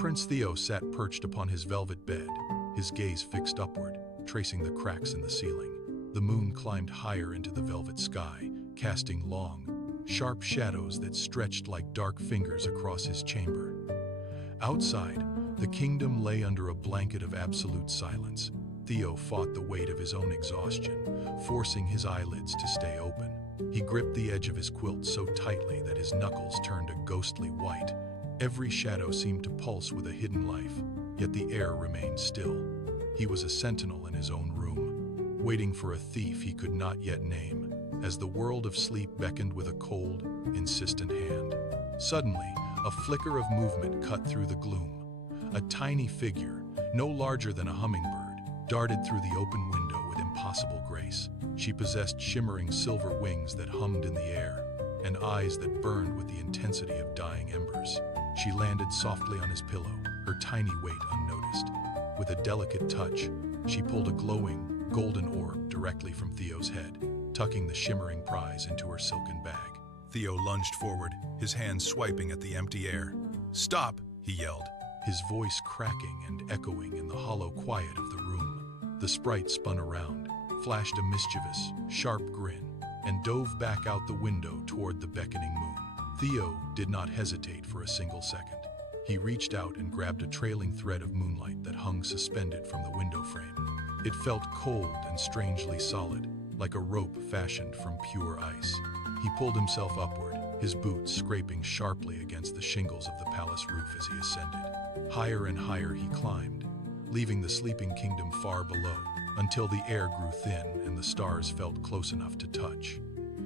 Prince Theo sat perched upon his velvet bed, his gaze fixed upward, tracing the cracks in the ceiling. The moon climbed higher into the velvet sky, casting long, sharp shadows that stretched like dark fingers across his chamber. Outside, the kingdom lay under a blanket of absolute silence. Theo fought the weight of his own exhaustion, forcing his eyelids to stay open. He gripped the edge of his quilt so tightly that his knuckles turned a ghostly white. Every shadow seemed to pulse with a hidden life, yet the air remained still. He was a sentinel in his own room, waiting for a thief he could not yet name, as the world of sleep beckoned with a cold, insistent hand. Suddenly, a flicker of movement cut through the gloom. A tiny figure, no larger than a hummingbird, darted through the open window with impossible grace. She possessed shimmering silver wings that hummed in the air, and eyes that burned with the intensity of dying embers. She landed softly on his pillow, her tiny weight unnoticed. With a delicate touch, she pulled a glowing, golden orb directly from Theo's head, tucking the shimmering prize into her silken bag. Theo lunged forward, his hands swiping at the empty air. "Stop!" he yelled, his voice cracking and echoing in the hollow quiet of the room. The sprite spun around, flashed a mischievous, sharp grin, and dove back out the window toward the beckoning moon. Theo did not hesitate for a single second. He reached out and grabbed a trailing thread of moonlight that hung suspended from the window frame. It felt cold and strangely solid, like a rope fashioned from pure ice. He pulled himself upward, his boots scraping sharply against the shingles of the palace roof as he ascended. Higher and higher he climbed, leaving the sleeping kingdom far below, until the air grew thin and the stars felt close enough to touch.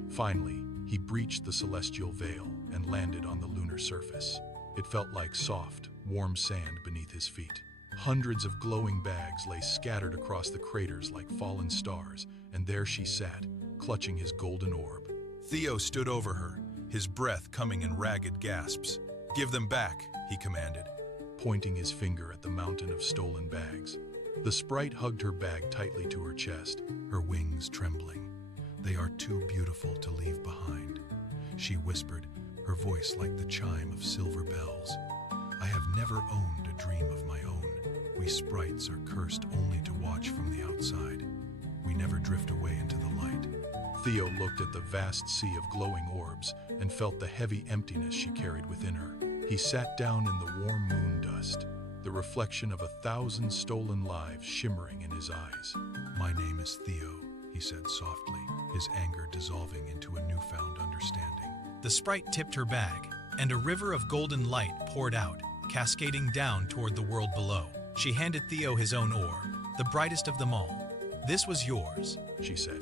Finally, he breached the celestial veil and landed on the lunar surface. It felt like soft, warm sand beneath his feet. Hundreds of glowing bags lay scattered across the craters like fallen stars, and there she sat, clutching his golden orb. Theo stood over her, his breath coming in ragged gasps. "Give them back," he commanded, pointing his finger at the mountain of stolen bags. The sprite hugged her bag tightly to her chest, her wings trembling. "They are too beautiful to leave behind," she whispered, her voice like the chime of silver bells. "I have never owned a dream of my own. We sprites are cursed only to watch from the outside. We never drift away into the light." Theo looked at the vast sea of glowing orbs and felt the heavy emptiness she carried within her. He sat down in the warm moon dust, the reflection of 1,000 stolen lives shimmering in his eyes. "My name is Theo," he said softly, his anger dissolving into a newfound understanding. The sprite tipped her bag, and a river of golden light poured out, cascading down toward the world below. She handed Theo his own orb, the brightest of them all. "This was yours," she said.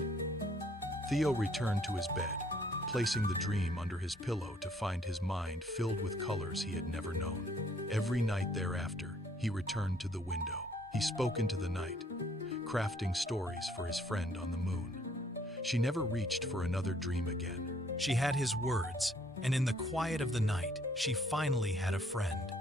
Theo returned to his bed, placing the dream under his pillow to find his mind filled with colors he had never known. Every night thereafter, he returned to the window. He spoke into the night, crafting stories for his friend on the moon. She never reached for another dream again. She had his words, and in the quiet of the night, she finally had a friend.